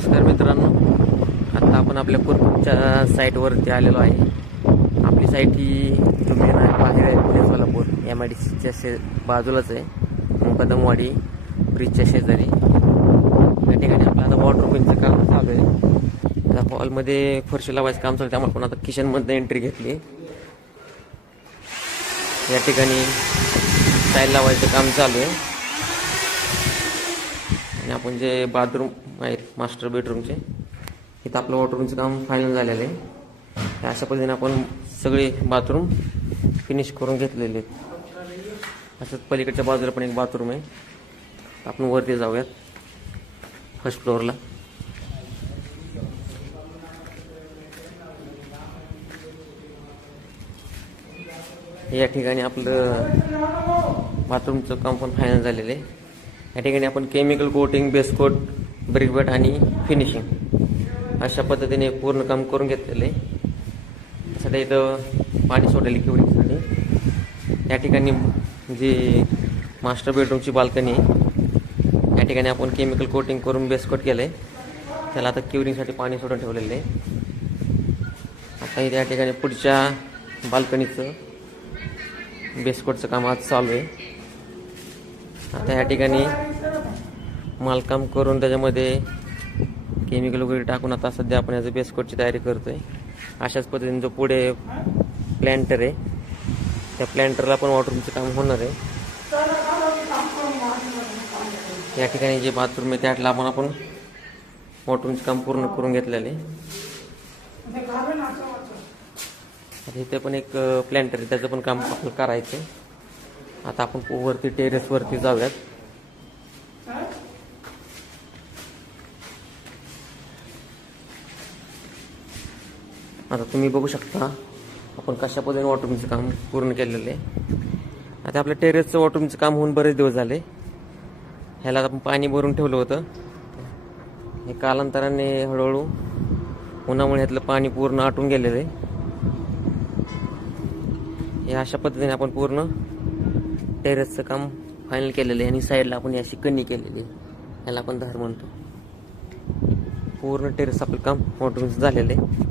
नमस्कार मित्रांनो, आता आपण आपल्या कुरकुरच्या साईटवरती आलेलो आहे. आपली साईट ही तुम्ही बाहेर आहे, पुणे सोलापूर MIDCच्या बाजूलाच आहे. मुकदमवाडी ब्रिजच्या शेजारी या ठिकाणी आपलं आता वॉटरप्रूफिंगचं काम चालू आहे. आता हॉलमध्ये फरशी लावायचं काम चालू आहे, त्यामुळे आपण आता किचनमधनं एंट्री घेतली. या ठिकाणी टाईल लावायचं काम चालू आहे आणि आपण जे बाथरूम आहेत मास्टर बेडरूमचे, इथं आपलं वॉटररूमचं काम फायनल झालेलं आहे. अशा पद्धतीने आपण सगळे बाथरूम फिनिश करून घेतलेले आहेत. असंच पलीकडच्या बाजूला पण एक बाथरूम आहे. आपण वरती जाऊयात फर्स्ट फ्लोअरला. या ठिकाणी आपलं बाथरूमचं काम पण फायनल झालेलं आहे. या ठिकाणी आपण केमिकल कोटिंग, बेस कोट, ब्रिकबेट आणि फिनिशिंग अशा पद्धतीने पूर्ण काम करून घेतलेलं आहे. सध्या इथं पाणी सोडलेलं क्युरिंगसाठी. या ठिकाणी जी मास्टर बेडरूमची बाल्कनी आहे, या ठिकाणी आपण केमिकल कोटिंग करून बेस कोट केलं आहे. त्याला आता क्युरिंगसाठी पाणी सोडून ठेवलेलं आहे. आता इथे या ठिकाणी पुढच्या बाल्कनीचं बेसकोटचं काम आज चालू आहे. आता या ठिकाणी मालकाम करून त्याच्यामध्ये केमिकल वगैरे टाकून आता सध्या आपण याचं बेसकोटची तयारी करतोय. अशाच पद्धतीने जो पुढे प्लॅन्टर आहे, त्या प्लॅन्टरला पण वॉटररूमचं काम होणार आहे. या ठिकाणी जे बाथरूम आहे त्यातला आपण वॉटररूमचं काम पूर्ण करून घेतलेलं आहे. इथे पण एक प्लॅन्टर आहे, त्याचं पण काम आपल्याला करायचं आहे. आता आपण वरती टेरेसवरती जाऊयात. आता तुम्ही बघू शकता आपण कशा पद्धतीने वॉटररूमचं काम पूर्ण केलेलं आहे. आता आपल्या टेरेसचं वॉटररूमचं काम होऊन बरेच दिवस झाले. ह्याला आपण पाणी भरून ठेवलं होतं. हे कालांतराने हळूहळू उन्हामुळे ह्यातलं पाणी पूर्ण आटून गेलेलं आहे. हे अशा पद्धतीने आपण पूर्ण टेरेसचं काम फायनल केलेलं आहे. आणि साईडला आपण अशी कन्नी केलेली आहे, याला आपण धार म्हणतो. पूर्ण टेरेस आपलं काम वॉटररूमचं झालेलं आहे.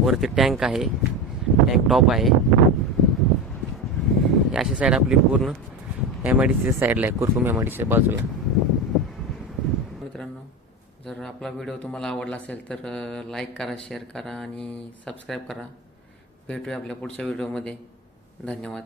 वरती टँक आहे, टँक टॉप आहे. अशी साईड आपली पूर्ण MIDCच्या साईडला आहे, कुरकुम MIDCच्या बाजूला. मित्रांनो, जर आपला व्हिडिओ तुम्हाला आवडला असेल तर लाईक करा, शेअर करा आणि सबस्क्राईब करा. भेटूया आपल्या पुढच्या व्हिडिओमध्ये. धन्यवाद.